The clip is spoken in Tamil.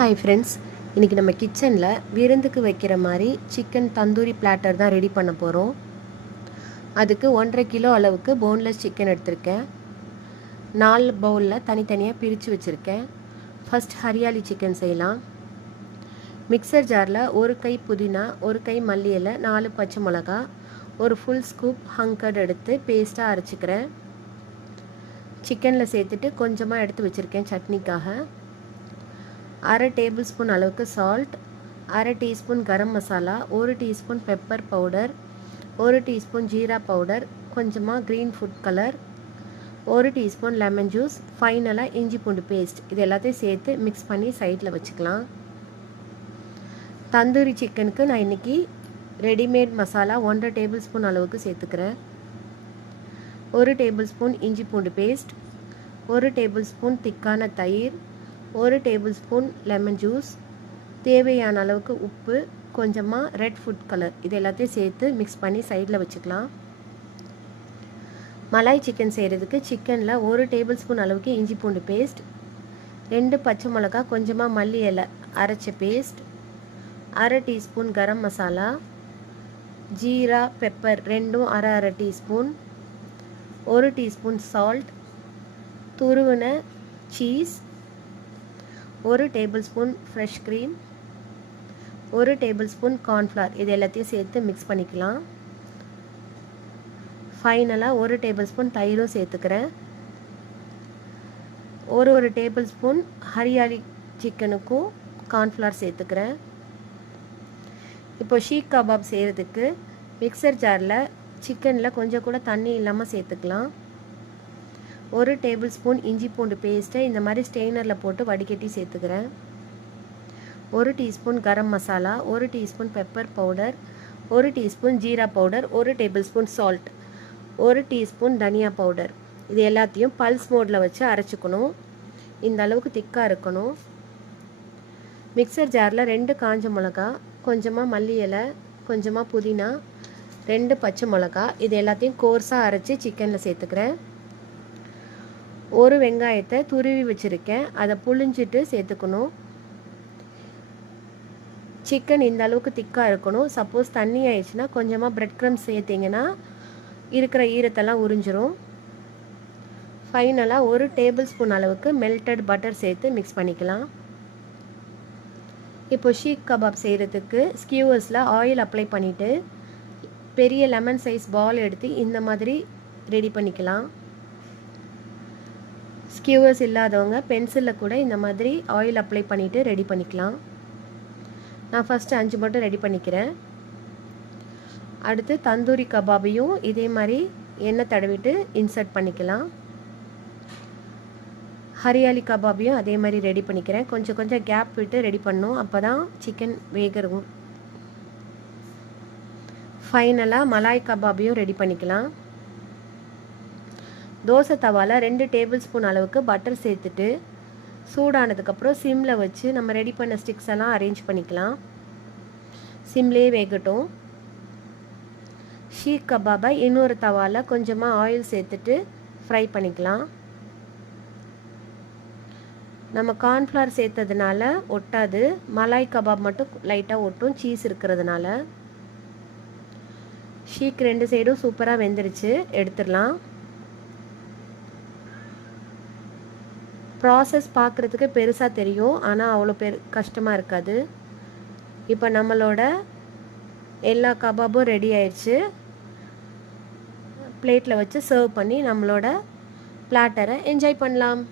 ஹாய் ஃப்ரெண்ட்ஸ், இன்றைக்கி நம்ம கிச்சனில் விருந்துக்கு வைக்கிற மாதிரி சிக்கன் தந்தூரி பிளாட்டர் தான் ரெடி பண்ண போகிறோம். அதுக்கு 1.5 கிலோ அளவுக்கு போன்லெஸ் சிக்கன் எடுத்திருக்கேன். 4 பவுலில் தனித்தனியாக பிரித்து வச்சுருக்கேன். ஃபஸ்ட் ஹரியாலி சிக்கன் செய்யலாம். மிக்சர் ஜாரில் 1 கை புதினா, 1 கை மல்லி இலை, 4 பச்சை மிளகா, ஒரு ஃபுல் ஸ்கூப் ஹங்கர்ட் எடுத்து பேஸ்ட்டாக அரைச்சிக்கிறேன். சிக்கனில் சேர்த்துட்டு கொஞ்சமாக எடுத்து வச்சுருக்கேன் சட்னிக்காக. 1/2 டேபிள் ஸ்பூன் அளவுக்கு salt, 1/2 teaspoon garam masala, 1 teaspoon pepper powder, 1 teaspoon jeera powder, கொஞ்சமாக green food colour, 1 teaspoon lemon juice, ஃபைனலாக இஞ்சி பூண்டு பேஸ்ட். இது எல்லாத்தையும் சேர்த்து மிக்ஸ் பண்ணி சைடில் வச்சுக்கலாம். தந்தூரி சிக்கனுக்கு நான் இன்றைக்கி ரெடிமேட் மசாலா 1.5 டேபிள் ஸ்பூன் அளவுக்கு சேர்த்துக்கிறேன். 1 டேபிள் ஸ்பூன் இஞ்சி பூண்டு பேஸ்ட், 1 டேபிள் ஸ்பூன் திக்கான தயிர், 1 டேபிள் ஸ்பூன் லெமன் ஜூஸ், தேவையான அளவுக்கு உப்பு, கொஞ்சமாக ரெட் ஃபுட் கலர். இது எல்லாத்தையும் சேர்த்து மிக்ஸ் பண்ணி சைடில் வச்சுக்கலாம். மலாய் சிக்கன் செய்கிறதுக்கு சிக்கனில் 1 டேபிள் ஸ்பூன் அளவுக்கு இஞ்சி பூண்டு பேஸ்ட், 2 பச்சை மிளகா, கொஞ்சமாக மல்லி இலை அரைச்ச paste, 1/2 teaspoon garam masala, jeera pepper ரெண்டும் 1/2 டீஸ்பூன், 1 டீஸ்பூன் சால்ட், துருவின cheese, 1 table spoon fresh cream, 1 table spoon cornflour. இது எல்லாத்தையும் சேர்த்து மிக்ஸ் பண்ணிக்கலாம். ஃபைனலாக 1 டேபிள் ஸ்பூன் தயிரும் சேர்த்துக்கிறேன். ஒரு டேபிள் ஸ்பூன் ஹரியாலி சிக்கனுக்கும் கார்ன்ஃப்ளவர் சேர்த்துக்கிறேன். இப்போ ஷீக் கபாப் செய்கிறதுக்கு மிக்சர் ஜாரில் சிக்கனில் கொஞ்சம் கூட தண்ணி இல்லாமல் சேர்த்துக்கலாம். 1 டேபிள் ஸ்பூன் இஞ்சி பூண்டு பேஸ்ட்டை இந்த மாதிரி ஸ்டெய்னரில் போட்டு வடிகட்டி சேர்த்துக்கிறேன். 1 teaspoon garam masala, 1 teaspoon pepper powder, 1 teaspoon jeera powder, 1 table spoon salt, 1 teaspoon தனியா பவுடர். இது எல்லாத்தையும் பல்ஸ் மோடில் வச்சு அரைச்சிக்கணும். இந்த அளவுக்கு திக்காக இருக்கணும். மிக்சர் ஜாரில் 2 காஞ்ச மிளகா, கொஞ்சமாக மல்லி இலை, கொஞ்சமாக புதினா, 2 பச்சை மிளகா. இது எல்லாத்தையும் கோர்ஸாக அரைச்சி சிக்கனில் சேர்த்துக்கிறேன். 1 வெங்காயத்தை துருவி வச்சுருக்கேன், அதை புழிஞ்சிட்டு சேர்த்துக்கணும். சிக்கன் இந்த அளவுக்கு திக்காக இருக்கணும். சப்போஸ் தண்ணி ஆயிடுச்சுன்னா கொஞ்சமாக பிரெட் க்ரம்ஸ் சேர்த்திங்கன்னா இருக்கிற ஈரத்தெல்லாம் உறிஞ்சிரும். ஃபைனலாக 1 டேபிள் ஸ்பூன் அளவுக்கு மெல்டட் பட்டர் சேர்த்து மிக்ஸ் பண்ணிக்கலாம். இப்போ ஷீக் கபாப் செய்கிறதுக்கு ஸ்கியூவர்ஸில் ஆயில் அப்ளை பண்ணிவிட்டு பெரிய லெமன் சைஸ் பால் எடுத்து இந்த மாதிரி ரெடி பண்ணிக்கலாம். ஸ்கியூவர்ஸ் இல்லாதவங்க பென்சிலில் கூட இந்த மாதிரி ஆயில் அப்ளை பண்ணிவிட்டு ரெடி பண்ணிக்கலாம். நான் ஃபஸ்ட்டு 5 மட்டும் ரெடி பண்ணிக்கிறேன். அடுத்து தந்தூரி கபாபையும் இதே மாதிரி எண்ணெய் தடவிட்டு இன்சர்ட் பண்ணிக்கலாம். ஹரியாலி கபாபையும் அதே மாதிரி ரெடி பண்ணிக்கிறேன். கொஞ்சம் கொஞ்சம் கேப் விட்டு ரெடி பண்ணணும், அப்போ தான் சிக்கன் வேகும். ஃபைனலாக மலாய் கபாபையும் ரெடி பண்ணிக்கலாம். தோசை தவாவில் 2 டேபிள் ஸ்பூன் அளவுக்கு பட்டர் சேர்த்துட்டு சூடானதுக்கப்புறம் சிம்மில் வச்சு நம்ம ரெடி பண்ண ஸ்டிக்ஸ் எல்லாம் அரேஞ்ச் பண்ணிக்கலாம். சிம்லேயே வேகட்டும். ஷீக் கபாபை இன்னொரு தவாவில் கொஞ்சமாக ஆயில் சேர்த்துட்டு ஃப்ரை பண்ணிக்கலாம். நம்ம கார்ன்ஃப்ளவர் சேர்த்ததுனால ஒட்டாது, மலாய் கபாப் மட்டும் லைட்டாக ஒட்டும் சீஸ் இருக்கிறதுனால. ஷீக் 2 சைடும் சூப்பராக வெந்துருச்சு, எடுத்துடலாம். ப்ராசஸ் பார்க்குறதுக்கு பெருசாக தெரியும், ஆனால் அவ்வளோ கஷ்டமாக இருக்காது. இப்போ நம்மளோட எல்லா கபாபும் ரெடி ஆயிடுச்சு. பிளேட்டில் வச்சு சர்வ் பண்ணி நம்மளோட பிளாட்டரை என்ஜாய் பண்ணலாம்.